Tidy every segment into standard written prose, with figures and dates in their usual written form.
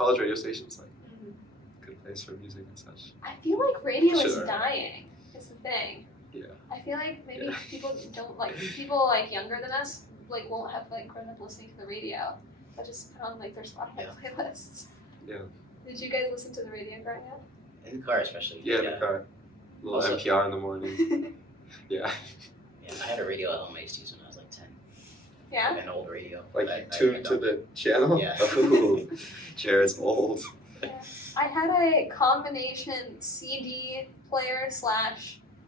college radio stations, like good place for music and such. I feel like radio is Sure. dying. Is the thing. Yeah. I feel like maybe people don't like people like younger than us like won't have like grown up listening to the radio, but just put on like their Spotify playlists. Yeah. Did you guys listen to the radio growing up? In the car, especially. Yeah, in the car. A little Also- NPR in the morning. Yeah. Yeah, I had a radio at home I used to use when I was like 10. Yeah. An old radio. Like I tuned to the channel? Yeah. Ooh, Jared's old. I had a combination CD player /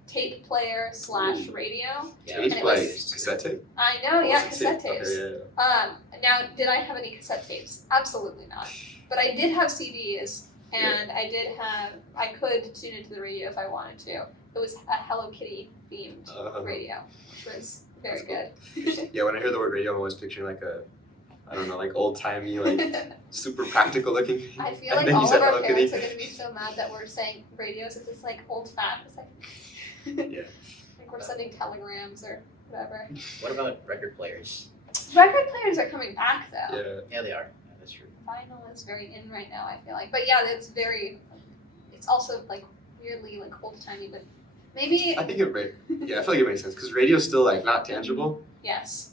tape player / radio. Yeah, Tape, and it like was- cassette tape? I know, yeah, Oh, cassette tape. tapes. Okay, yeah. Now, did I have any cassette tapes? Absolutely not. But I did have CDs, and I could tune into the radio if I wanted to. It was a Hello Kitty themed radio, which was very good. Yeah, when I hear the word radio, I'm always picturing like like old timey, like super practical looking thing. I feel And like then you all said of our Hello parents Kitty. are going to be so mad that we're saying radios if it's like old fashioned. It's like, Yeah. like we're sending telegrams or whatever. What about record players? Record players are coming back though. Yeah. Yeah, they are. Yeah, that's true. Vinyl is very in right now, I feel like. But yeah, it's also like weirdly like old timey, but maybe, I think I feel like it makes sense because radio's still like not tangible, yes.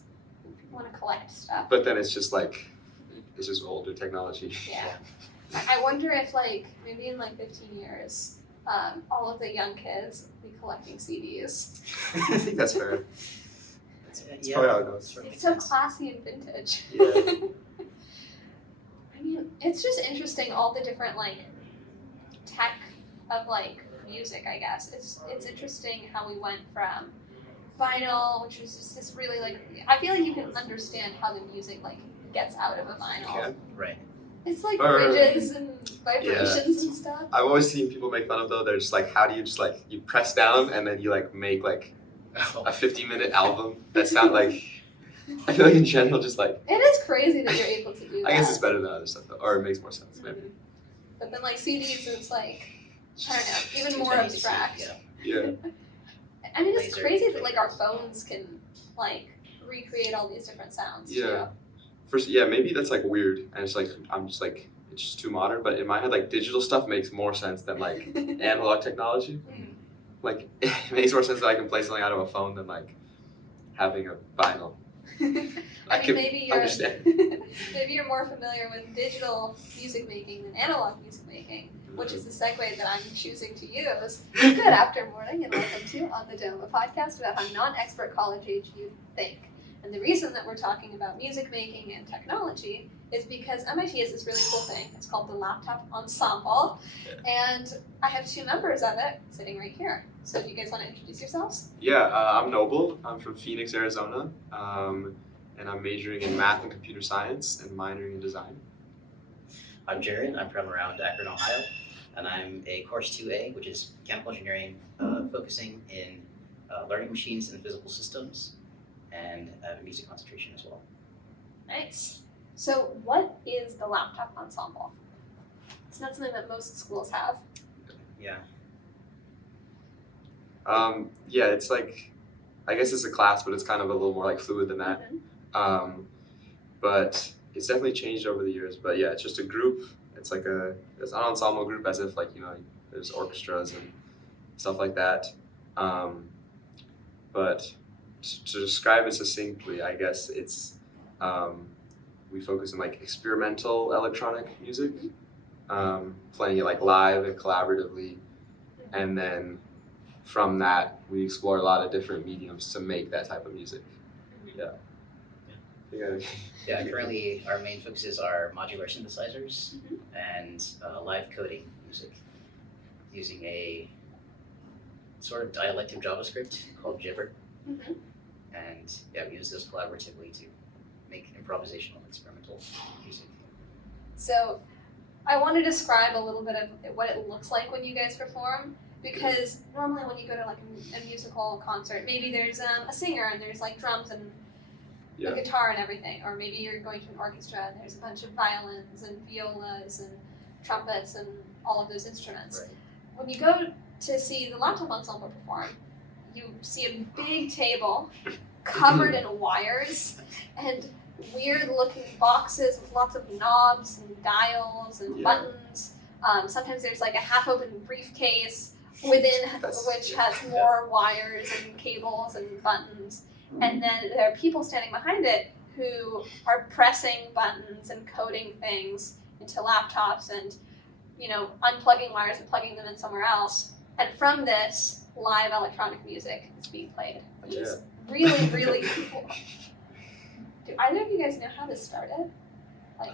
Want to collect stuff. but then it's just older technology. Yeah. I wonder if like maybe in like 15 years, all of the young kids will be collecting CDs. I think that's fair. That's Yeah, probably how it goes. sort of It's makes so sense. classy and vintage. Yeah. I mean, it's just interesting all the different like tech of like music, I guess. It's interesting how we went from vinyl, which was just this really like I feel like you can understand how the music like gets out of a vinyl. Yeah. Right. It's like Or- ridges and vibrations and stuff. I've always seen people make fun of though. They're just like, how do you just like you press down and then you like make like a 50-minute album that sound like. I feel like in general, just like It is crazy that you're able to do that. I guess it's better than other stuff though, or it makes more sense maybe. But then like CDs, it's like I don't know, even Too more tiny to see, abstract. Yeah. Yeah. I mean, it's Laser. crazy that like our phones can like recreate all these different sounds. Yeah. First, maybe that's like weird, and it's like I'm just like it's just too modern. But in my head, like digital stuff makes more sense than like Too. analog technology. Mm. Like it makes more sense that I can play something out of a phone than like having a vinyl. I mean, can maybe you're understand. maybe you're more familiar with digital music making than analog music making, which is the segue that I'm choosing to use. Good after morning, and welcome to On the Dome, a podcast about how non-expert college-age youth think. And the reason that we're talking about music making and technology is because MIT has this really cool thing. It's called the Laptop Ensemble, and I have two members of it sitting right here. So do you guys want to introduce yourselves? Yeah, I'm Noble. I'm from Phoenix, Arizona, and I'm majoring in math and computer science and minoring in design. I'm Jared. I'm from around Akron, Ohio, and I'm a course 2A, which is mechanical engineering, focusing in learning machines and physical systems, and a music concentration as well. Nice. So what is the Laptop Ensemble? It's not something that most schools have. Yeah. It's like I guess it's a class, but it's kind of a little more like fluid than that. But it's definitely changed over the years. But yeah, it's just a group. It's like it's an ensemble group, as if like there's orchestras and stuff like that. But to describe it succinctly, I guess it's we focus on like experimental electronic music, playing it like live and collaboratively, and then from that we explore a lot of different mediums to make that type of music. Yeah, currently our main focuses are modular synthesizers and live coding music using a sort of dialectic JavaScript called Jibber. And yeah, we use those collaboratively to make improvisational experimental music. So I want to describe a little bit of what it looks like when you guys perform, because normally when you go to like a musical concert, maybe there's a singer and there's like drums and a guitar and everything, or maybe you're going to an orchestra and there's a bunch of violins and violas and trumpets and all of those instruments. Right. When you go to see the Laptop Ensemble perform, you see a big table covered in wires, and weird looking boxes with lots of knobs and dials and buttons. Sometimes there's like a half open briefcase within which has more wires and cables and buttons. And then there are people standing behind it who are pressing buttons and coding things into laptops and, unplugging wires and plugging them in somewhere else. And from this, live electronic music is being played, which is really, really cool. Do either of you guys know how this started? I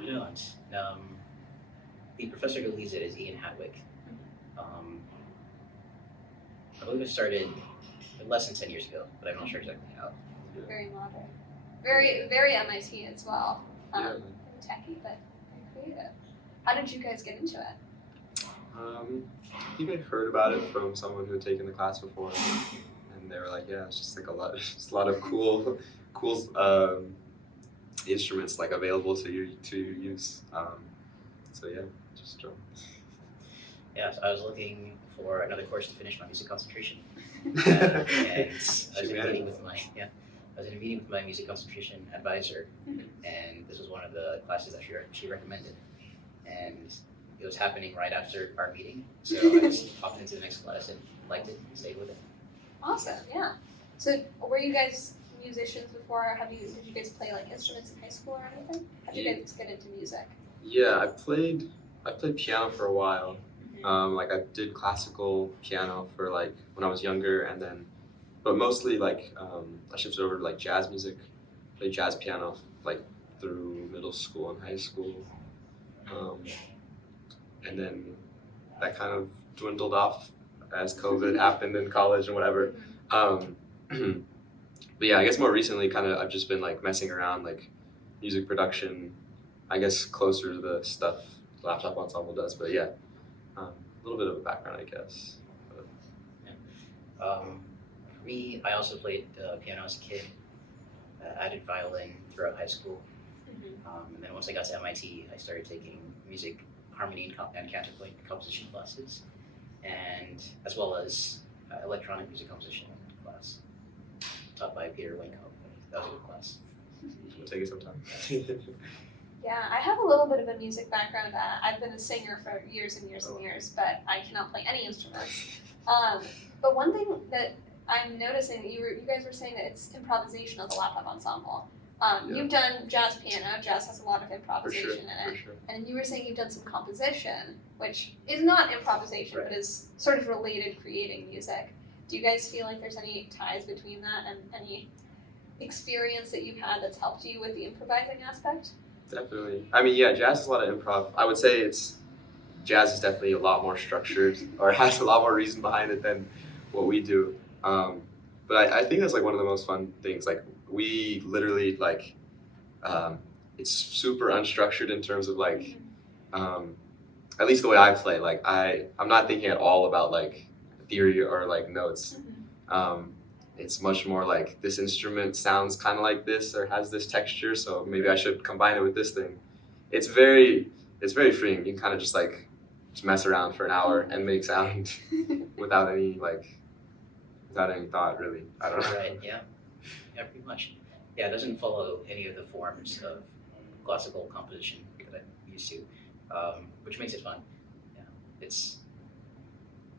do not. The professor who leads it is Ian Hadwick. I believe it started less than 10 years ago, but I'm not sure exactly how. Very modern. Very, very MIT as well. Techy, but very creative. How did you guys get into it? I think I heard about it from someone who had taken the class before, and they were like, "Yeah, it's just like a lot of cool instruments like available to your use." So yeah, just drum. Yeah, so I was looking for another course to finish my music concentration, and I was in a meeting with my music concentration advisor, and this was one of the classes that she recommended, and it was happening right after our meeting, so I just hopped into the next class and liked it and stayed with it. Awesome, yeah. So were you guys musicians before? Did you guys play like instruments in high school or anything? How did you guys get into music? Yeah, I played piano for a while. Like I did classical piano for like when I was younger, and then, but mostly like I shifted over to like jazz music. Played jazz piano like through middle school and high school, and then that kind of dwindled off as COVID happened in college and whatever. But yeah, I guess more recently, I've just been like messing around like music production. I guess closer to the stuff Laptop Ensemble does, but yeah. A little bit of a background, I guess. For me, I also played piano as a kid. I did violin throughout high school. And then once I got to MIT, I started taking music, harmony, and counterpoint composition classes, and as well as electronic music composition class taught by Peter Winko. That was a good class. We'll take it sometime. Yeah, I have a little bit of a music background. I've been a singer for years and years and years, but I cannot play any instruments. But one thing that I'm noticing, you guys were saying that it's improvisation of the Laptop Ensemble. You've done jazz piano. Jazz has a lot of improvisation in it. Sure. And you were saying you've done some composition, which is not improvisation, but is sort of related creating music. Do you guys feel like there's any ties between that and any experience that you've had that's helped you with the improvising aspect? Definitely. I mean, yeah, jazz is a lot of improv. I would say jazz is definitely a lot more structured, or has a lot more reason behind it than what we do. But I think that's like one of the most fun things. Like we literally like, it's super unstructured in terms of like, at least the way I play. Like I'm not thinking at all about like theory or like notes. It's much more like this instrument sounds kind of like this or has this texture, so maybe I should combine it with this thing. It's very freeing. You can kind of just mess around for an hour and make sound without any thought, really. I don't know. Right. Yeah. Yeah. Pretty much. Yeah. It doesn't follow any of the forms of classical composition that I'm used to, which makes it fun. Yeah. It's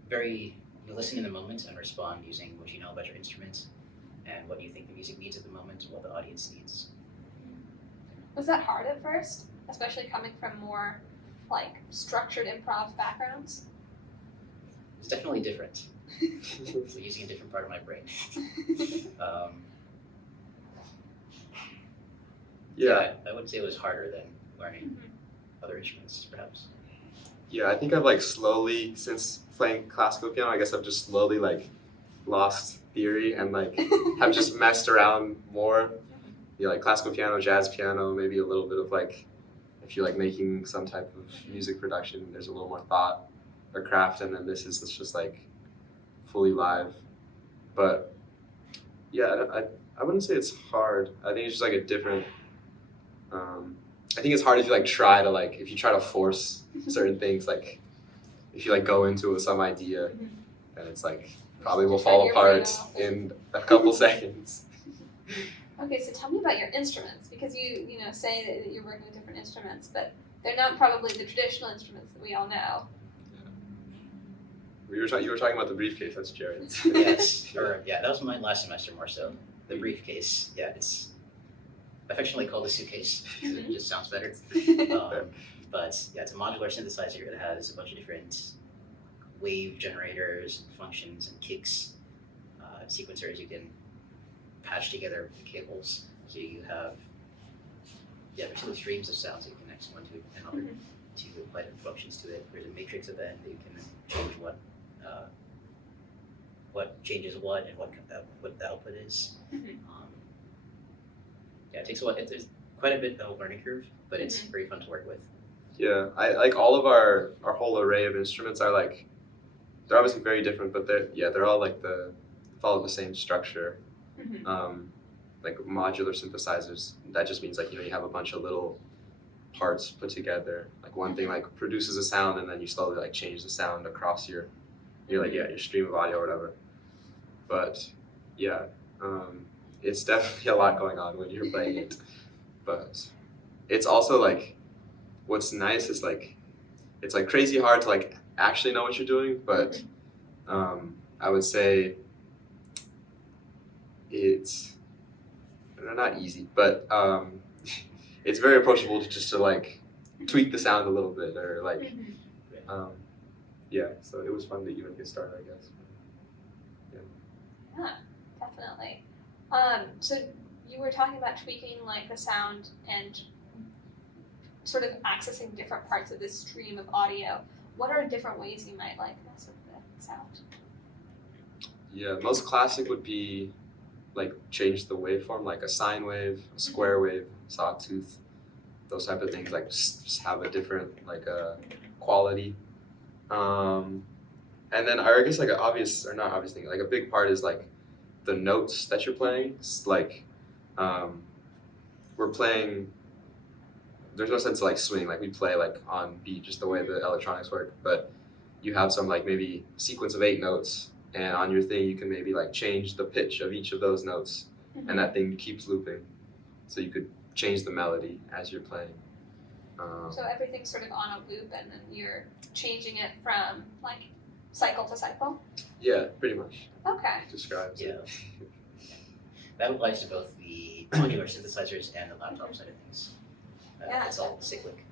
very. You listen in the moment and respond using what you know about your instruments and what you think the music needs at the moment and what the audience needs. Was that hard at first, especially coming from more like structured improv backgrounds? It's definitely different. So using a different part of my brain. Yeah, I would say it was harder than learning other instruments, perhaps. Yeah, I think I've like slowly, since playing classical piano, I guess I've just slowly like lost theory and like have just messed around more. Yeah, like classical piano, jazz piano, maybe a little bit of like, if you're like making some type of music production, there's a little more thought or craft, and then it's just like fully live. But yeah, I wouldn't say it's hard. I think it's just like a different, I think it's hard if you like try to force certain things, like if you like go into it with some idea, then it's like probably will fall apart in a couple seconds. Okay, so tell me about your instruments, because you know say that you're working with different instruments, but they're not probably the traditional instruments that we all know. You were talking about the briefcase. That's Jared's. Yes, that was mine last semester more so. The briefcase, it's affectionately called a suitcase because it just sounds better. But it's a modular synthesizer that has a bunch of different wave generators, functions, and kicks, sequencers you can patch together with cables. So you have there's two streams of sounds that you connect one to another to apply different functions to it. There's a matrix event that you can change what changes what and what the output is. It takes a while. There's quite a bit of a learning curve, but it's very fun to work with. Yeah, I like all of our whole array of instruments are like, they're obviously very different, but they're all like follow the same structure. Like modular synthesizers, that just means like you have a bunch of little parts put together. Like one thing like produces a sound, and then you slowly like change the sound across your your stream of audio or whatever. But it's definitely a lot going on when you're playing it. But it's also like, what's nice is like, it's like crazy hard to like actually know what you're doing, but I would say it's not easy, but it's very approachable to like tweak the sound a little bit or like so it was fun to even get started, I guess. Yeah, definitely. So you were talking about tweaking like the sound and sort of accessing different parts of this stream of audio. What are different ways you might like mess with the sound? Yeah, most classic would be like change the waveform, like a sine wave, a square wave, sawtooth, those type of things, like just have a different like quality. And then I guess like an obvious, or not obvious thing, like a big part is like the notes that you're playing. It's like we're playing, there's no sense of like swing, like we play like on beat, just the way the electronics work, but you have some like maybe sequence of 8 notes, and on your thing you can maybe like change the pitch of each of those notes, and that thing keeps looping. So you could change the melody as you're playing. So everything's sort of on a loop, and then you're changing it from like cycle to cycle? Yeah, pretty much. Okay. Describes it. That applies to both the modular synthesizers and the laptop side of things. It's all cyclic.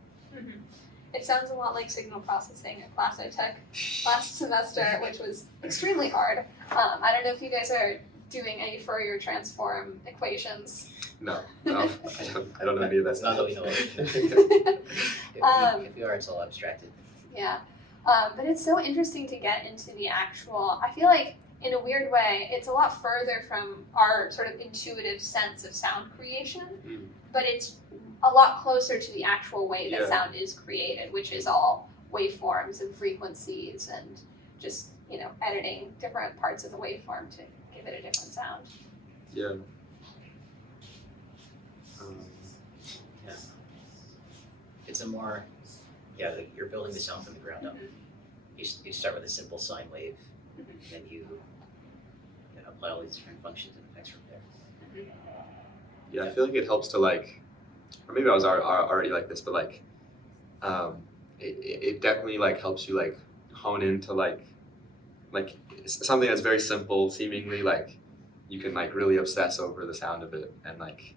It sounds a lot like signal processing, a class I took last semester, which was extremely hard. I don't know if you guys are doing any Fourier transform equations. No, I don't know any of that stuff. Not that we know of. If we are, it's all abstracted. Yeah, but it's so interesting to get into the actual, I feel like in a weird way, it's a lot further from our sort of intuitive sense of sound creation, but it's a lot closer to the actual way that sound is created, which is all waveforms and frequencies and just, editing different parts of the waveform to give it a different sound. Yeah. It's a more, you're building the sound from the ground up. You start with a simple sine wave, and then you apply all these different functions and effects from there. Yeah, I feel like it helps to like, or maybe I was already like this, but like, it definitely like helps you like hone into like something that's very simple, seemingly like you can like really obsess over the sound of it, and like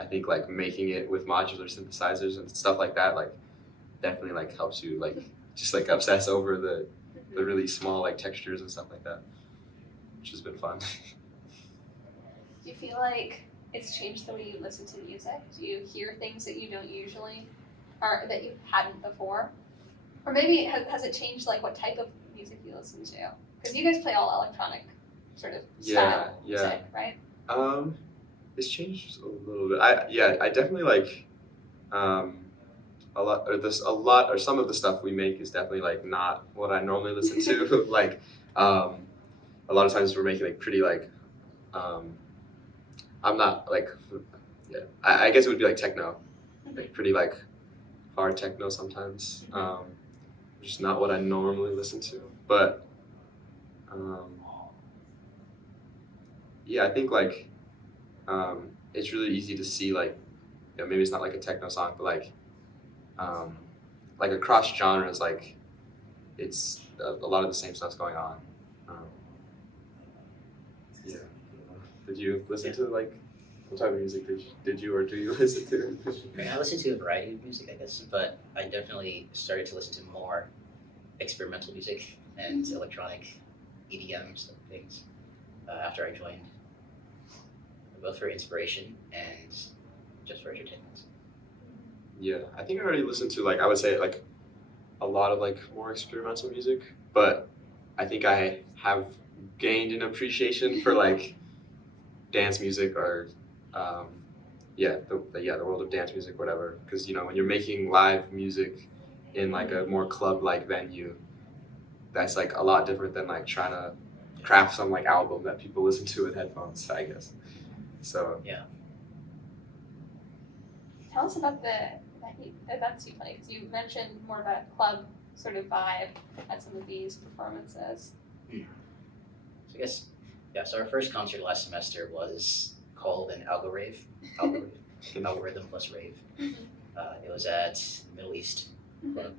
I think like making it with modular synthesizers and stuff like that like definitely like helps you like just like obsess over the really small like textures and stuff like that, which has been fun. Do you feel like it's changed the way you listen to music? Do you hear things that you don't usually, or that you hadn't before? Or maybe has it changed like what type of music you listen to? Because you guys play all electronic sort of style music, right? It's changed a little bit. I definitely like a lot or some of the stuff we make is definitely like not what I normally listen to. Like a lot of times we're making like pretty like I'm not like I guess it would be like techno, like pretty like hard techno sometimes, which is not what I normally listen to. But I think like it's really easy to see like, maybe it's not like a techno song, but like across genres, like it's a lot of the same stuff's going on. Yeah. Did you listen to like what type of music did you or do you listen to? I mean, I listen to a variety of music, I guess, but I definitely started to listen to more experimental music and electronic EDM stuff things after I joined, both for inspiration and just for entertainment. Yeah, I think I already listened to like I would say like a lot of like more experimental music, but I think I have gained an appreciation for like dance music or the world of dance music, whatever. Because when you're making live music in like a more club-like venue, that's like a lot different than like trying to craft some like album that people listen to with headphones, I guess. So Yeah. Tell us about the events you play, because you mentioned more about a club sort of vibe at some of these performances. So I guess, so our first concert last semester was called an algo rave, algorithm plus rave. It was at Middle East Club.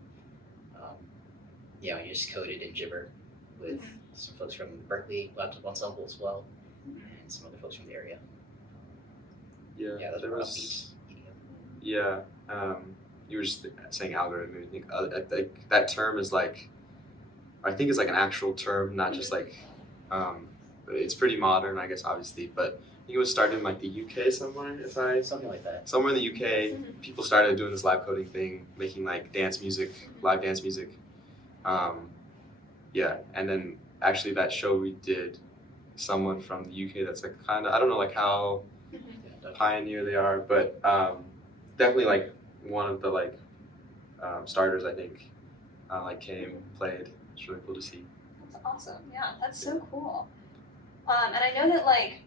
We just coded in Gibber with some folks from the Laptop Ensemble as well, and some other folks from the area. Yeah, those there were was. upbeat. Yeah, you were just saying algorithm. I think that term is like, I think it's like an actual term, not just like, it's pretty modern, I guess, obviously. But I think it was started in like the UK somewhere. Something like that. Somewhere in the UK, people started doing this live coding thing, making like dance music, live dance music. And then actually that show we did, someone from the UK that's like kind of, I don't know like how pioneer they are, but definitely like one of the like starters, I think, like came, played. It's really cool to see. That's awesome. Yeah, that's so cool. And I know that like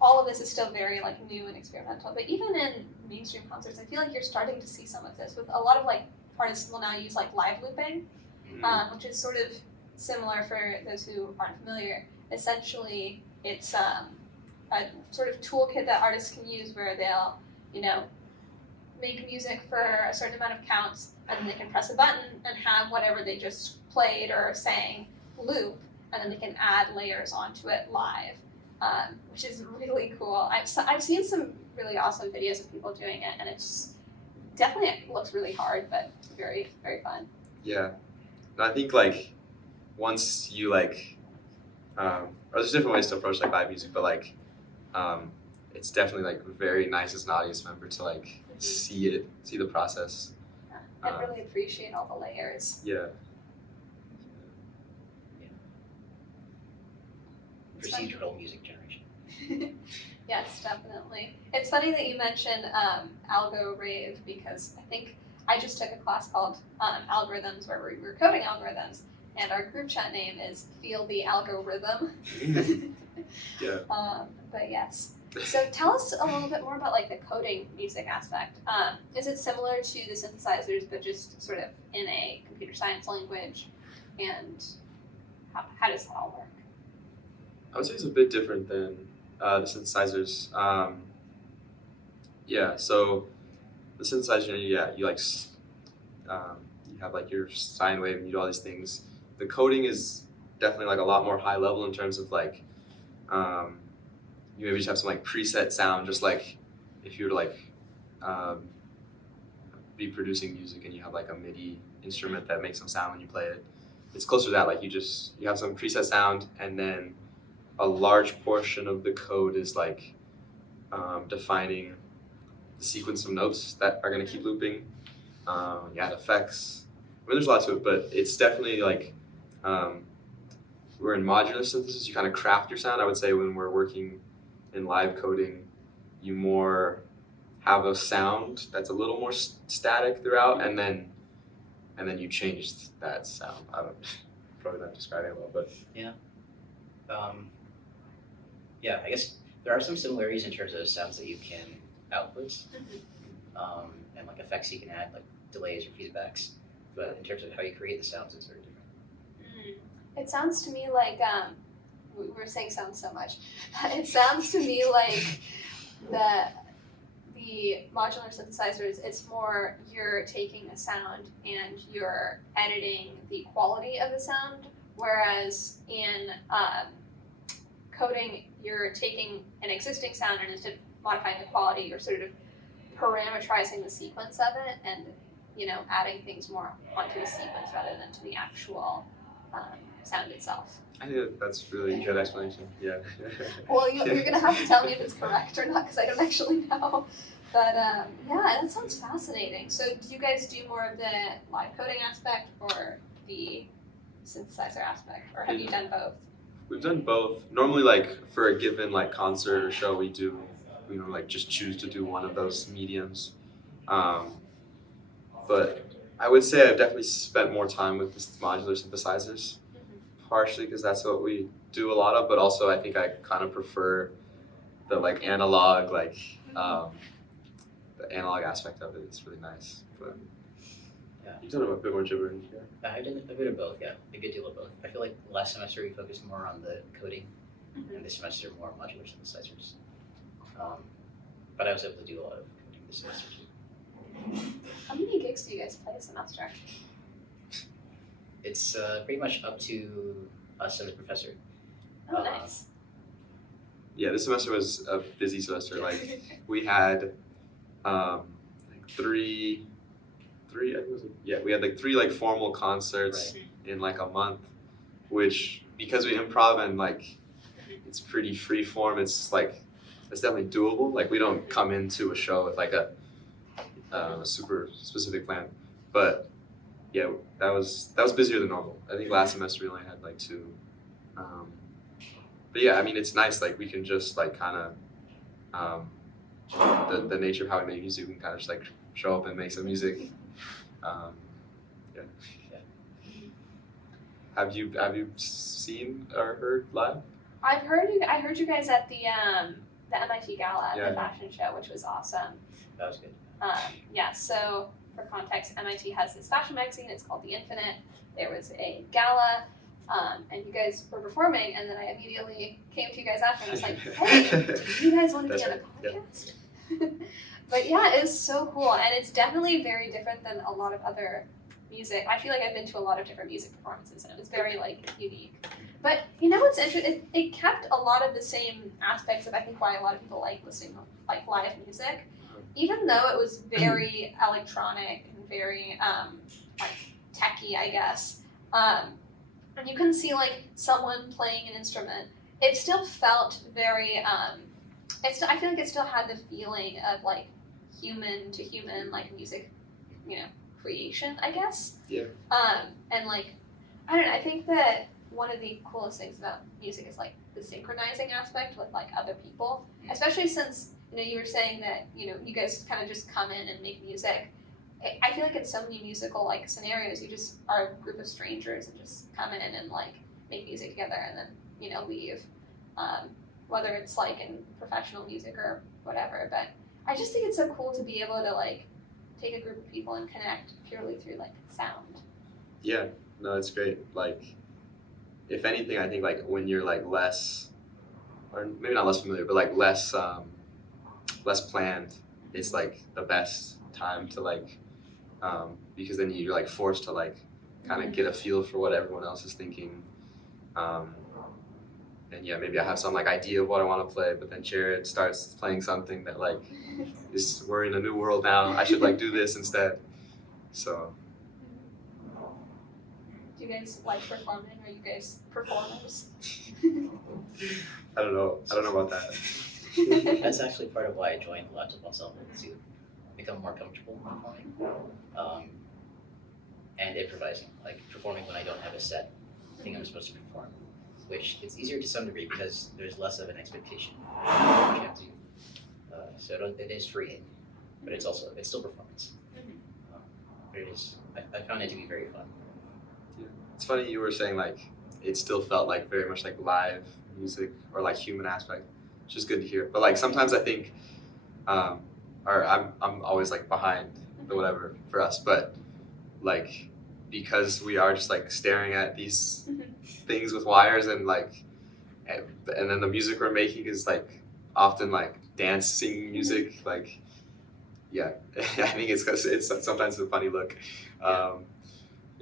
all of this is still very like new and experimental, but even in mainstream concerts, I feel like you're starting to see some of this with a lot of like artists will now use like live looping, which is sort of similar for those who aren't familiar. Essentially, it's a sort of toolkit that artists can use where they'll, make music for a certain amount of counts, and then they can press a button and have whatever they just played or sang loop, and then they can add layers onto it live, which is really cool. I've seen some really awesome videos of people doing it, and it's definitely looks really hard, but very, very fun. Yeah, and I think like once you like, or there's different ways to approach like live music, but like, it's definitely like very nice as an audience member to like see the process. Yeah, and really appreciate all the layers. Yeah. Procedural music generation. Yes, definitely. It's funny that you mentioned algo rave, because I think I just took a class called algorithms where we were coding algorithms, and our group chat name is Feel the Algorithm. Yeah. But yes. So tell us a little bit more about like the coding music aspect. Is it similar to the synthesizers, but just sort of in a computer science language? And how does that all work? I would say it's a bit different than the synthesizers. So the synthesizer, you like, you have like your sine wave and you do all these things. The coding is definitely like a lot more high level in terms of like, you maybe just have some like preset sound, just like if you were to like be producing music and you have like a MIDI instrument that makes some sound when you play it. It's closer to that, like you have some preset sound, and then a large portion of the code is like defining the sequence of notes that are going to keep looping. You add effects. I mean, there's a lot to it, but it's definitely like we're in modular synthesis. You kind of craft your sound. I would say when we're working in live coding, you more have a sound that's a little more static throughout, and then you change that sound. I don't probably not describing it well, but I guess there are some similarities in terms of sounds that you can output, and like effects you can add, like delays or feedbacks. But in terms of how you create the sounds, it's very different. It sounds to me like we're saying sounds so much. It sounds to me like the modular synthesizers, it's more you're taking a sound and you're editing the quality of the sound, whereas in coding, you're taking an existing sound and instead of modifying the quality, you're sort of parameterizing the sequence of it and, you know, adding things more onto the sequence rather than to the actual sound itself. I think that's really good explanation. Yeah. Well, you're going to have to tell me if it's correct or not because I don't actually know. But yeah, that sounds fascinating. So do you guys do more of the live coding aspect or the synthesizer aspect, or have you done both? We've done both. Normally, like for a given like concert or show, we do, you know, like just choose to do one of those mediums. But I would say I've definitely spent more time with the modular synthesizers, partially because that's what we do a lot of, but also I think I kind of prefer the like analog, like the analog aspect of it. It's really nice. But Yeah. you've done a bit more gibberish, yeah. I've done a bit of both, yeah, a good deal of both. I feel like last semester we focused more on the coding, and this semester more modular synthesizers. But I was able to do a lot of coding this semester too. How many gigs do you guys play a semester? It's pretty much up to us and the professor. Oh, nice. Yeah, this semester was a busy semester. Like we had like three I think it was, yeah, we had like three like formal concerts in like a month, which because we improv and like it's pretty free form, it's like it's definitely doable. Like we don't come into a show with like a super specific plan, but yeah, that was busier than normal. I think last semester we only had like two. But yeah, I mean it's nice. Like we can just like kind of the nature of how we make music. We can kind of just like show up and make some music. Yeah. Have you seen or heard live? I heard you guys at the MIT Gala, Yeah. the fashion show, which was awesome. That was good. Yeah, so for context, MIT has this fashion magazine, it's called The Infinite. There was a gala, and you guys were performing, and then I immediately came to you guys after and I was like, hey, do you guys want to be on a podcast? But yeah, it was so cool, and it's definitely very different than a lot of other music. I feel like I've been to a lot of different music performances, and it was very like unique. But you know what's interesting? It kept a lot of the same aspects of I think why a lot of people like listening to like live music, even though it was very electronic and very like techy, I guess. And you can see like someone playing an instrument. It still felt very. I feel like it still had the feeling of like human to human like music, you know, creation, I guess. Yeah. And like, I don't know. I think that one of the coolest things about music is like the synchronizing aspect with like other people, especially since you know you were saying that you know you guys kind of just come in and make music. I feel like in so many musical like scenarios, you just are a group of strangers and just come in and like make music together and then you know leave. Whether it's like in professional music or whatever, but I just think it's so cool to be able to like take a group of people and connect purely through like sound. Yeah, no, it's great. Like, if anything, I think like when you're like less, or maybe not less familiar, but like less planned, it's like the best time to like, because then you're like forced to like kind of get a feel for what everyone else is thinking. And yeah, maybe I have some like idea of what I want to play, but then Jared starts playing something that like we're in a new world now. I should like do this instead. So. Do you guys like performing? Are you guys performers? I don't know about that. That's actually part of why I joined the Laptop Ensemble, to become more comfortable performing and improvising, like performing when I don't have a set thing I'm supposed to perform, which it's easier to some degree because there's less of an expectation of what you have to do. So it is freeing, but it's still performance. But it is, I found it to be very fun. Yeah. It's funny you were saying like it still felt like very much like live music or like human aspect, which is good to hear. But like sometimes I think, or I'm always like behind the whatever for us, but like because we are just like staring at these things with wires and like, and then the music we're making is like often like dancing music, like yeah, I think it's 'cause it's sometimes a funny look. I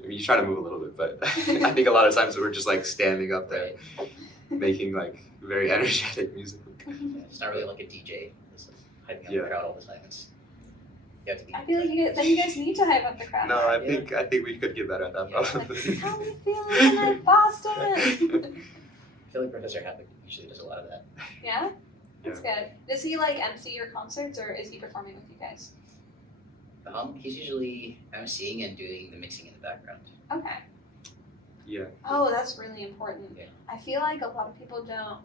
mean, you try to move a little bit, but I think a lot of times we're just like standing up there, making like very energetic music. It's not really like a DJ. It's like hyping up Yeah. the crowd all the time. You have to be. I feel like you guys need to hype up the crowd. No, I think we could get better at that. Yeah. Probably. How we feeling tonight, Boston? I feel like Professor Hadwick usually does a lot of that. Yeah, that's good. Does he like MC your concerts, or is he performing with you guys? He's usually emceeing and doing the mixing in the background. Okay. Yeah. Oh, that's really important. Yeah. I feel like a lot of people don't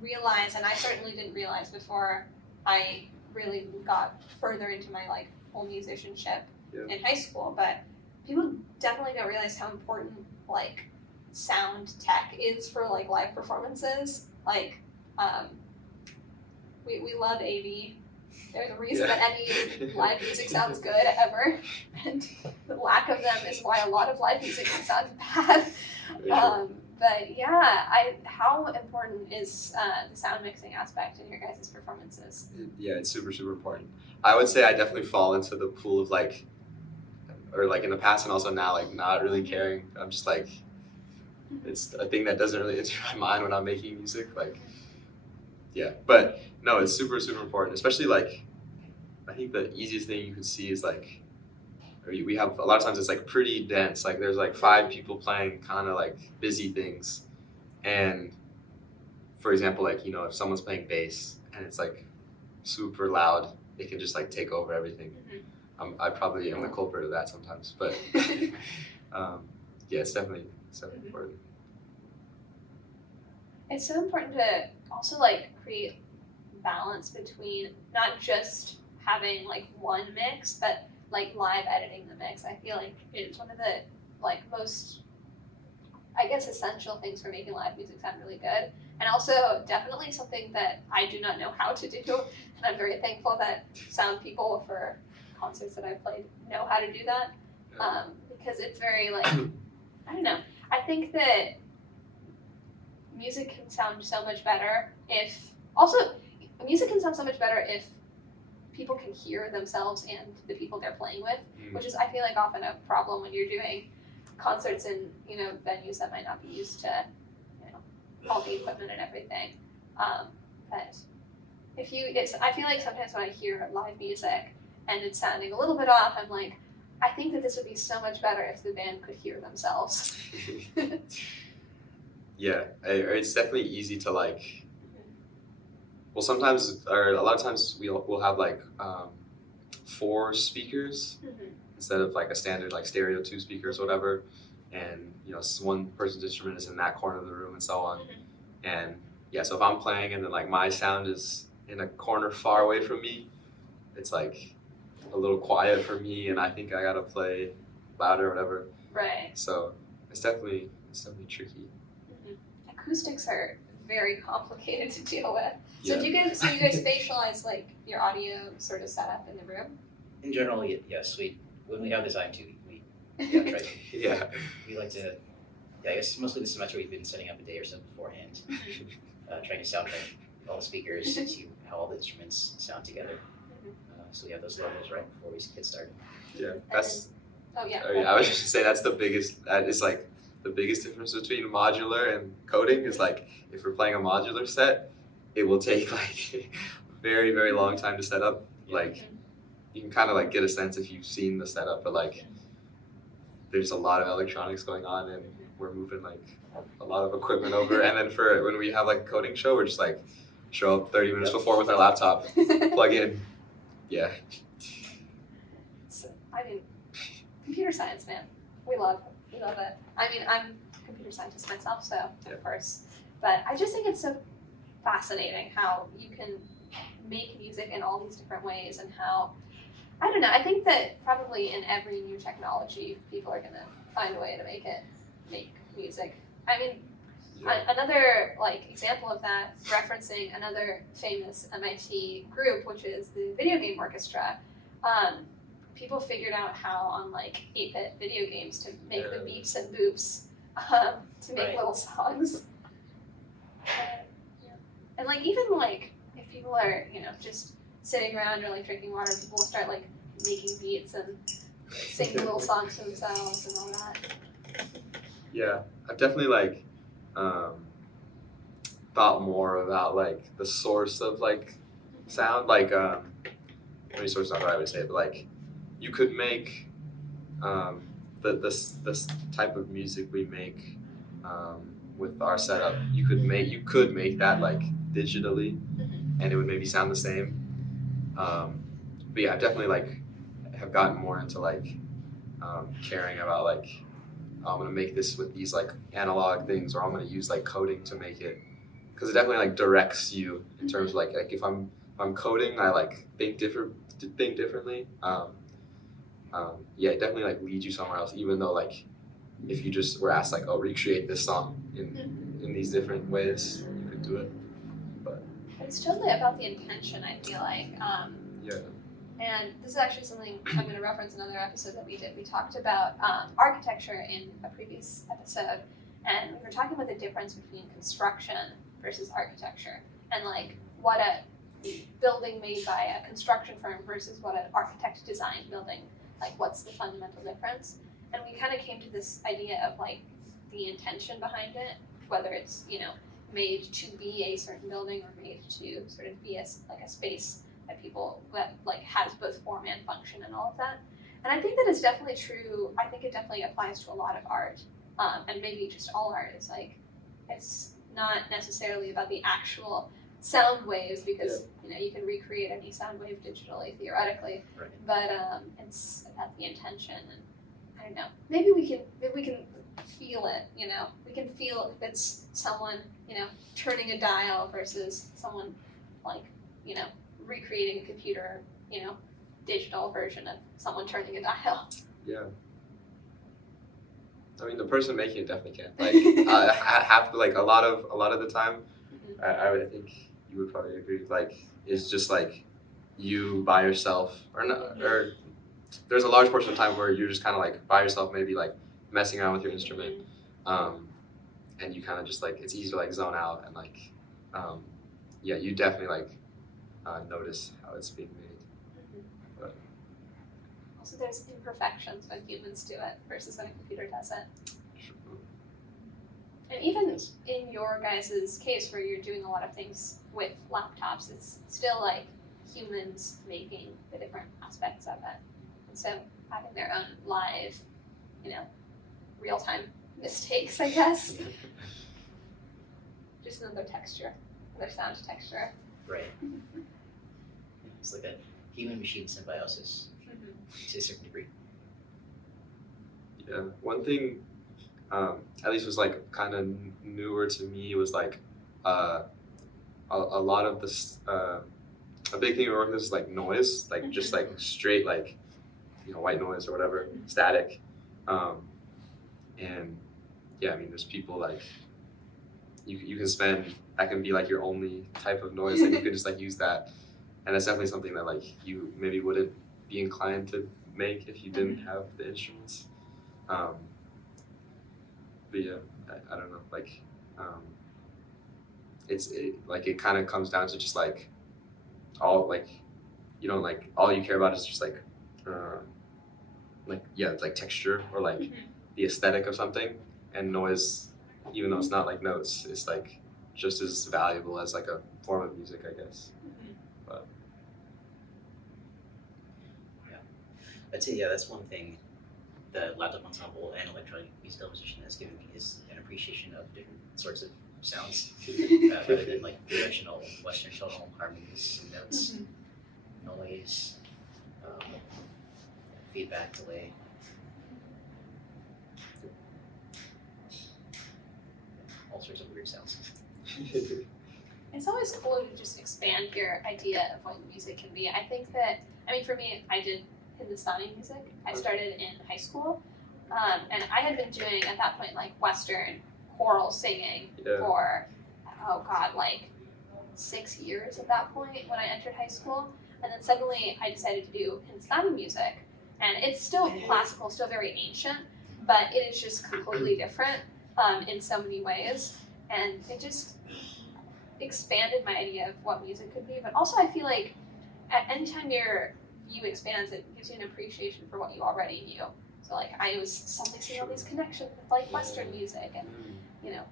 realize, and I certainly didn't realize before I really got further into my like whole musicianship in high school, but people definitely don't realize how important like sound tech is for like live performances. Like, we love AV. There's a reason that any live music sounds good ever, and the lack of them is why a lot of live music can sound bad. But yeah, how important is the sound mixing aspect in your guys' performances? Yeah, it's super, super important. I would say I definitely fall into the pool of like, or like in the past and also now, like not really caring. I'm just like, it's a thing that doesn't really enter my mind when I'm making music. Like, yeah, but no, it's super, super important. Especially like, I think the easiest thing you can see is like, we have a lot of times it's like pretty dense. Like there's like 5 people playing kind of like busy things, and for example, like if someone's playing bass and it's like super loud, it can just like take over everything. I probably am the culprit of that sometimes, but yeah, it's definitely important. It's so important to also like create balance between not just having like one mix, but like live editing the mix. I feel like it's one of the like most, I guess, essential things for making live music sound really good, and also definitely something that I do not know how to do, and I'm very thankful that sound people for concerts that I've played know how to do that, because it's very like, I don't know, I think that music can sound so much better if people can hear themselves and the people they're playing with, which is I feel like often a problem when you're doing concerts in venues that might not be used to all the equipment and everything. But I feel like sometimes when I hear live music and it's sounding a little bit off, I'm like, I think that this would be so much better if the band could hear themselves. Yeah, it's definitely easy to like. Well, sometimes, or a lot of times, we'll have like 4 speakers instead of like a standard like stereo 2 speakers, or whatever. And one person's instrument is in that corner of the room, and so on. And yeah, so if I'm playing and then like my sound is in a corner far away from me, it's like a little quiet for me, and I think I gotta play louder or whatever. Right. So it's definitely tricky. Acoustics are very complicated to deal with. Yeah. So do you guys spatialize like your audio sort of setup in the room? In general, yes. When we have design too, we try to. Yeah. We like to. Yeah, I guess mostly the semester we've been setting up a day or so beforehand, trying to sound check all the speakers, see how all the instruments sound together. So we have those levels right before we get started. Yeah, that's. Oh yeah. I was just gonna say that's the biggest. That is like the biggest difference between modular and coding is like if we're playing a modular set, it will take like a very, very long time to set up. Like you can kind of like get a sense if you've seen the setup, but like there's a lot of electronics going on and we're moving like a lot of equipment over. And then for when we have like a coding show, we're just like show up 30 minutes before with our laptop, plug in. Yeah. So, I mean, computer science, man. We love it. I mean, I'm a computer scientist myself, so of course. But I just think it's so fascinating how you can make music in all these different ways, and how, I don't know, I think that probably in every new technology, people are gonna find a way to make music. I mean, another like example of that, referencing another famous MIT group, which is the video game orchestra. People figured out how on like 8-bit video games to make the beeps and boops to make little songs. And like even like if people are, just sitting around or like drinking water, people will start like making beats and singing little songs to themselves and all that. Yeah, I've definitely like thought more about like the source of like sound. Like maybe source is not the right way to say it, but like you could make this type of music we make with our setup. You could make that like digitally, and it would maybe sound the same. But yeah, I definitely like have gotten more into like caring about like I'm gonna make this with these like analog things, or I'm gonna use like coding to make it, because it definitely like directs you in terms of like if I'm coding, I like think differently. Yeah, it definitely like leads you somewhere else. Even though like if you just were asked like, oh, recreate this song in these different ways, you could do it. But it's totally about the intention, I feel like. Yeah. And this is actually something I'm going to reference another episode that we did. We talked about architecture in a previous episode, and we were talking about the difference between construction versus architecture, and like what a building made by a construction firm versus what an architect designed building, like what's the fundamental difference. And we kind of came to this idea of like the intention behind it, whether it's made to be a certain building or made to sort of be a space that people that like has both form and function and all of that. And I think that it's definitely true. I think it definitely applies to a lot of art, and maybe just all art. Is like it's not necessarily about the actual sound waves, because you can recreate any sound wave digitally theoretically, Right. but it's about the intention. And I don't know. Maybe we can feel it. We can feel if it's someone turning a dial versus someone like recreating a computer, digital version of someone turning a dial. Yeah. I mean, the person making it definitely can. Like, I have to like a lot of the time. I would think you would probably agree. Like, it's just like you by yourself, or not, or there's a large portion of time where you're just kind of like by yourself, maybe like messing around with your instrument, and you kind of just like it's easy to like zone out and like, yeah, you definitely like notice how it's being made. But Also, there's imperfections when humans do it versus when a computer does it. And even in your guys' case where you're doing a lot of things with laptops, it's still like humans making the different aspects of it. And so having their own live, real-time mistakes, I guess. Just another texture, another sound texture. Right. It's like a human-machine symbiosis to a certain degree. yeah, one thing at least was like kind of newer to me was like a lot of this a big thing we work with is like noise, like just like straight like white noise or whatever, static, and yeah, I mean there's people like you can spend that can be like your only type of noise, and you can just like use that, and that's definitely something that like you maybe wouldn't be inclined to make if you didn't have the instruments. But yeah, I don't know, like it kind of comes down to just like all like all you care about is just like yeah, it's like texture or like the aesthetic of something, and noise, even though it's not like notes, it's like just as valuable as like a form of music, I guess. But I'd say that's one thing the Laptop Ensemble and electronic music composition has given me, is an appreciation of different sorts of sounds, rather than like traditional Western tonal harmonies, notes, noise, feedback, delay. All sorts of weird sounds. It's always cool to just expand your idea of what music can be. I think that, for me, I did Hindustani music. I started in high school, and I had been doing, at that point, like Western choral singing for, like 6 years at that point when I entered high school. And then suddenly I decided to do Hindustani music. And it's still classical, still very ancient, but it is just completely different in so many ways. And it expanded my idea of what music could be, but also I feel like at any time your view expands, it gives you an appreciation for what you already knew. So like I was suddenly seeing all these connections with like Western music and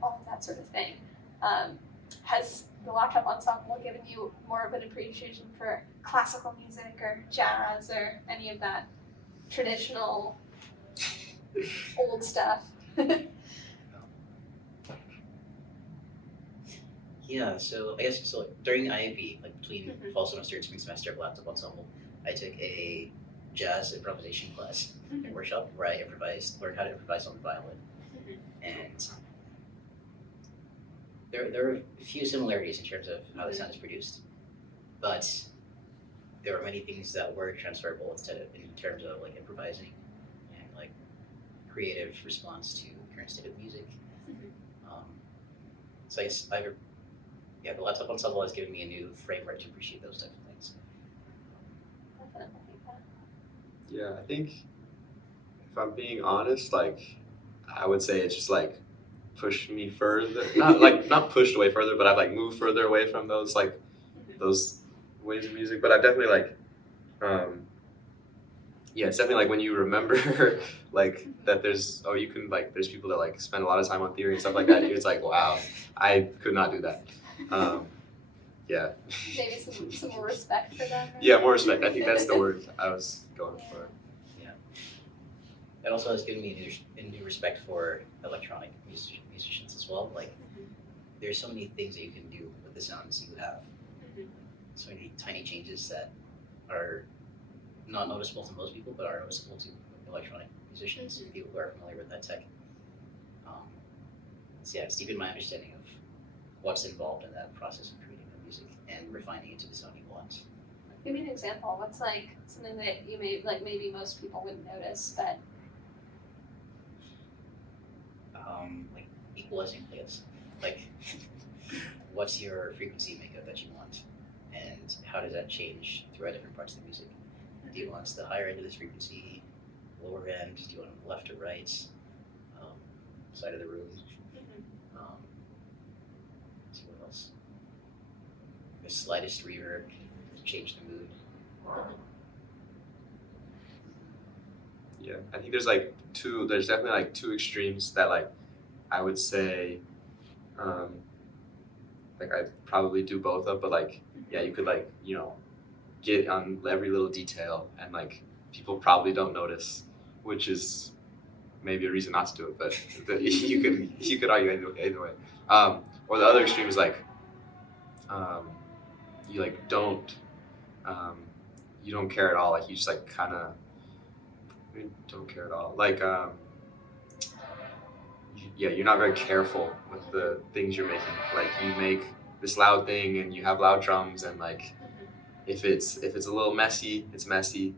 all of that sort of thing. Has the Laptop Ensemble given you more of an appreciation for classical music or jazz or any of that traditional old stuff? Yeah, so I guess during IAP, like between fall semester and spring semester of Laptop Ensemble, I took a jazz improvisation class and workshop where I learned how to improvise on the violin. And there are a few similarities in terms of how the sound is produced, but there are many things that were transferable in terms of like improvising and like creative response to current state of music. So I guess the Laptop Ensemble has given me a new framework to appreciate those types of things. Yeah, I think if I'm being honest, like I would say it's just like pushed me further. Not pushed away further, but I've like moved further away from those ways of music. But I've definitely like it's definitely like when you remember like that there's there's people that like spend a lot of time on theory and stuff like that. It's like, wow, I could not do that. Maybe some more respect for them. Yeah, more respect. I think that's the word I was going for. Yeah. It also has given me a new respect for electronic musicians as well. Like, there's so many things that you can do with the sounds you have. So many tiny changes that are not noticeable to most people, but are noticeable to electronic musicians and people who are familiar with that tech. It's deepened my understanding of what's involved in that process of creating the music and refining it to the sound you want. Give me an example. What's like something that you maybe most people wouldn't notice that? Like equalizing, I guess. Like, what's your frequency makeup that you want, and how does that change throughout different parts of the music? Do you want the higher end of this frequency, lower end? Do you want it left or right, side of the room? Let's see what else. The slightest reverb to change the mood. Yeah, I think there's definitely like two extremes that like I would say like I probably do both of, but like you could like get on every little detail and like people probably don't notice, which is maybe a reason not to do it, but you could argue either way. Or the other extreme is like you like don't you don't care at all, like you just like kind of don't care at all, like you're not very careful with the things you're making. Like you make this loud thing and you have loud drums, and like if it's a little messy, it's messy.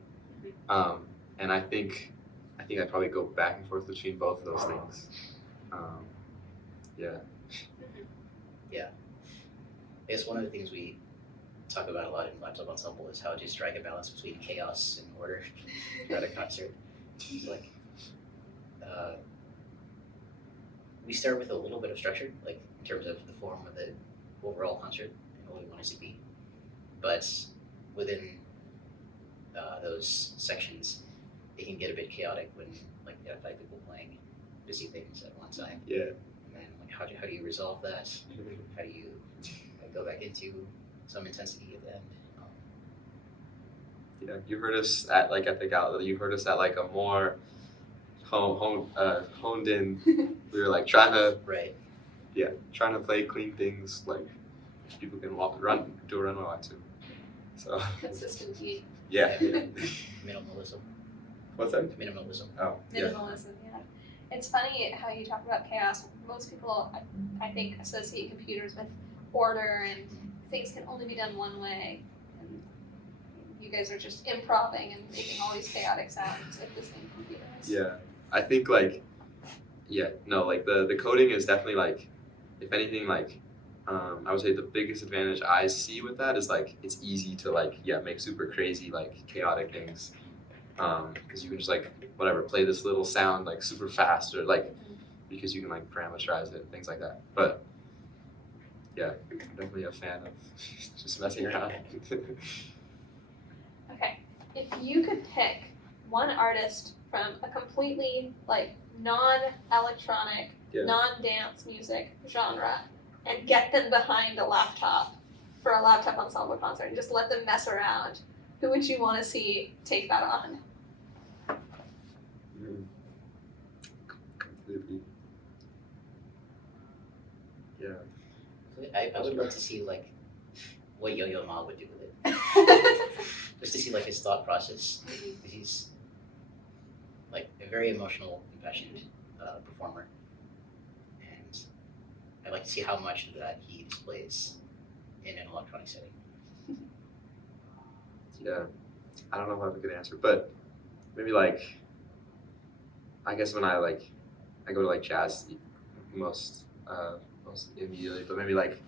And I think I probably go back and forth between both of those things. Yeah. I guess one of the things we talk about a lot in Laptop Ensemble is how to strike a balance between chaos and order throughout a concert. So like, we start with a little bit of structure, like in terms of the form of the overall concert and what we want it to be. But within those sections, it can get a bit chaotic when like you have 5 people playing busy things at one time. Yeah. And then like how do you resolve that? How do you go back into some intensity at the end? Yeah, you heard us at the gala. You heard us at like a more honed in. We were like trying to play clean things, like people can do a run while too. So Consistency. Yeah. Minimalism. What's that? Minimalism. Oh. Minimalism. Yeah. It's funny how you talk about chaos. Most people, I think, associate computers with order and things can only be done one way. And you guys are just improvising and making all these chaotic sounds with the same computers. Yeah, I think the coding is definitely like, if anything, like I would say the biggest advantage I see with that is like it's easy to like make super crazy like chaotic things, because you can just like play this little sound like super fast, or like because you can like parameterize it and things like that. But yeah, I'm definitely a fan of just messing around. Okay, if you could pick one artist from a completely like non-electronic, Yeah. non-dance music genre and get them behind a laptop for a laptop ensemble concert and just let them mess around, who would you want to see take that on? Completely. Yeah. I would love to see like what Yo-Yo Ma would do with it, just to see like his thought process. 'Cause he's like a very emotional, impassioned performer, and I'd like to see how much of that he displays in an electronic setting. Yeah. I don't know if I have a good answer, but maybe like I guess when I go to like jazz most immediately, but maybe like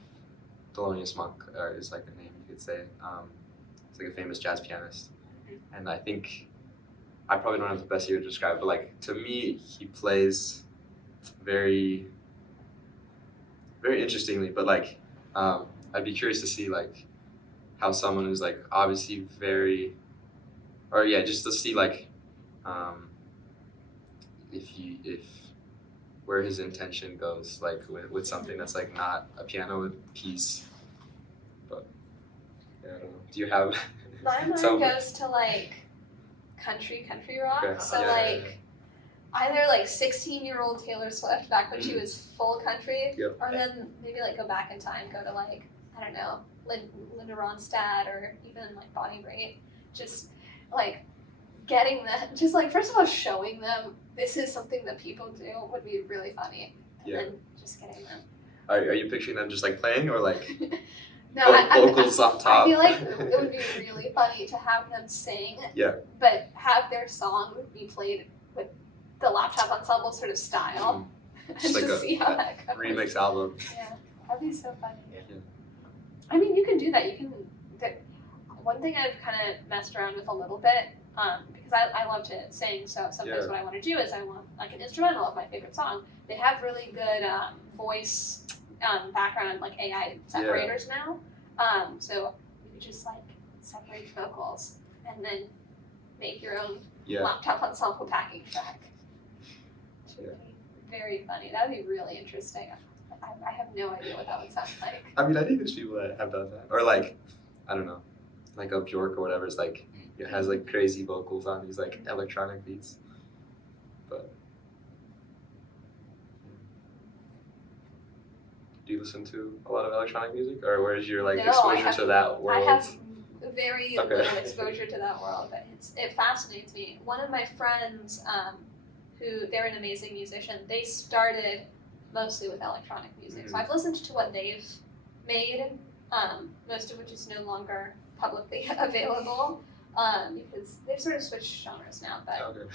Thelonious Monk is like a name you could say. He's like a famous jazz pianist, and I think I probably don't have the best year to describe, but like to me, he plays very, very interestingly. But like, I'd be curious to see like how someone who's like obviously very, or yeah, just to see like, if where his intention goes, like with something that's like not a piano piece. But yeah, I don't know. Do you have? My mind some- goes to like country rock. Okay. So Yeah, like either like 16-year-old Taylor Swift back when she was full country, Yep. or then maybe like go back in time, go to like I don't know, Linda Ronstadt or even like Bonnie Raitt. Just like getting them, just like first of all showing them this is something that people do would be really funny, and Yeah. then just getting them. Are you picturing them just like playing or like No, vocals up top? I feel like it would be really funny to have them sing, Yeah. but have their song be played with the laptop ensemble sort of style, and Just just like see how that goes. remix album. Yeah, that'd be so funny. Yeah. I mean, you can do that. You can. One thing I've kind of messed around with a little bit, because I love to sing, so sometimes Yeah. what I want to do is I want like an instrumental of my favorite song. They have really good voice background like AI separators now, so you could just like separate vocals and then make your own Yeah. laptop ensemble backing track. Which would Yeah. be very funny. That would be really interesting. I have no idea what that would sound like. I mean, I think there's people that have done that, or like, I don't know, like a Bjork or whatever. It's like it has like crazy vocals on these like electronic beats. But do you listen to a lot of electronic music, or where's your like No, I exposure to haven't. that world? I have very Okay. little exposure to that world, but it fascinates me. One of my friends, who they're an amazing musician, they started mostly with electronic music. So I've listened to what they've made, most of which is no longer publicly available, because they've sort of switched genres now. But Okay.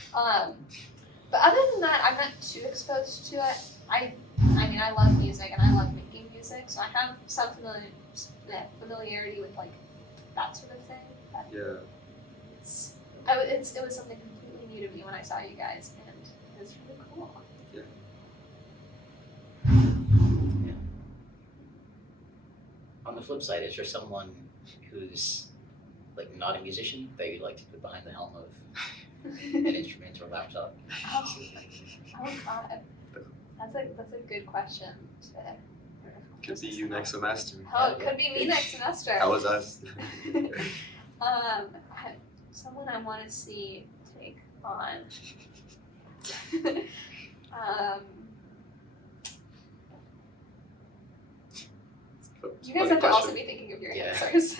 but other than that, I'm not too exposed to it. I mean, I love music and I love making music, so I have some familiarity with like that sort of thing. But Yeah. it was something completely new to me when I saw you guys, and it was really cool. On the flip side, is there someone who's like not a musician that you'd like to put behind the helm of an instrument or laptop? Oh God, that's a good question. Could be you next semester. Oh, it could be me next semester. That was us. Someone I want to see take on. You guys have to also be thinking of your answers.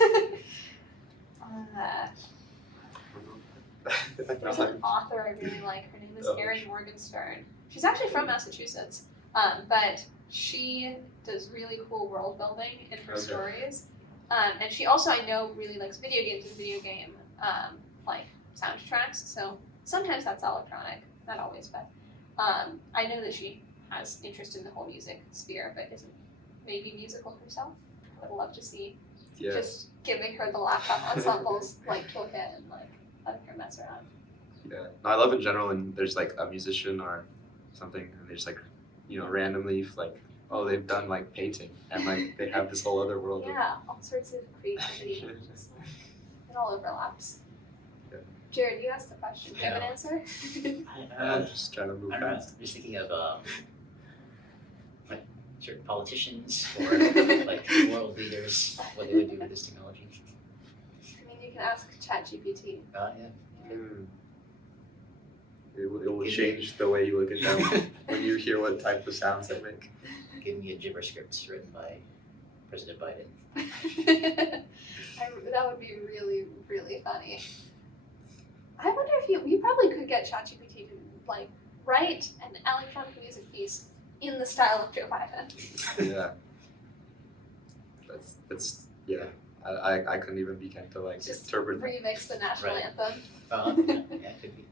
There's an author I really like. Her name is Erin Morgenstern. She's actually from Massachusetts, but she does really cool world building in her stories. And she also, I know, really likes video games and video game like soundtracks. So sometimes that's electronic, not always, but I know that she has interest in the whole music sphere, but isn't maybe musical herself. I would love to see just giving her the laptop ensembles like toolkit and like letting her mess around. Yeah, no, I love in general when there's like a musician or something, and they just like, randomly like oh, they've done like painting, and like they have this whole other world. Yeah, all sorts of creativity. Just like, it all overlaps. Yeah. Jared, you asked the question. Do you have an answer? I'm just trying to move I don't know. fast. I'm just thinking of like certain politicians or like world leaders, what they would do with this technology. I mean, you can ask ChatGPT. Yeah. Mm. It will change the way you look at them when you hear what type of sounds they make. Give me a gibber script written by President Biden. That would be really, really funny. I wonder if you probably could get ChatGPT to like write an electronic music piece in the style of Joe Biden. Yeah. That's yeah. I couldn't even begin to like Just interpret that. remix the national Right. anthem. Yeah, it could be.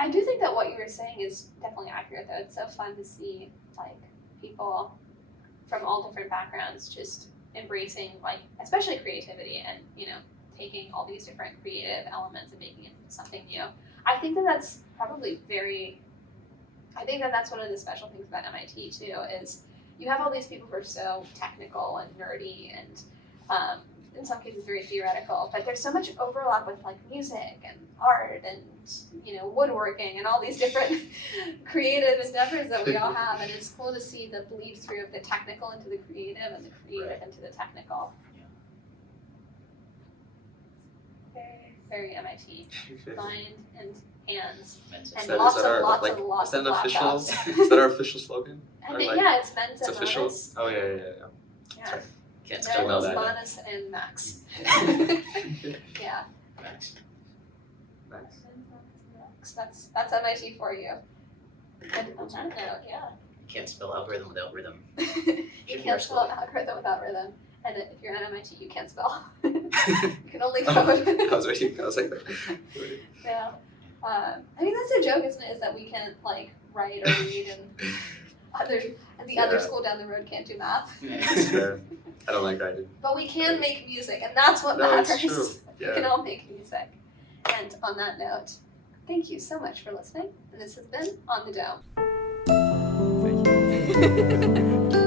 I do think that what you were saying is definitely accurate, though. It's so fun to see like people from all different backgrounds just embracing like especially creativity and taking all these different creative elements and making it into something new. I think that that's probably that's one of the special things about MIT too is you have all these people who are so technical and nerdy and in some cases very theoretical, but there's so much overlap with like music and art and woodworking and all these different creative endeavors that we all have, and it's cool to see the bleed through of the technical into the creative and the creative into the technical. Very, very MIT. Mind and hands and lots Is of that official? laptops. Is that our official slogan? I Or, think like, it's men's it's and official. manus. Oh yeah. Yeah. Sorry. Can't Still spell know Men's, that. manus, and max. Yeah. Max. Nice. That's MIT for you. And on that note, yeah. You can't spell algorithm without rhythm. You Should be can't our spell slogan. algorithm without rhythm. And if you're at MIT, you can't spell. You can only I code. was waiting. I was like, Yeah. I mean, that's a joke, isn't it? Is that we can't like write or read, and the other Yeah. school down the road can't do math. it's fair. I don't like writing. But we can make music, and that's what No, matters. it's true. We Yeah. can all make music. And on that note, thank you so much for listening. And this has been On the Dome. Thank you.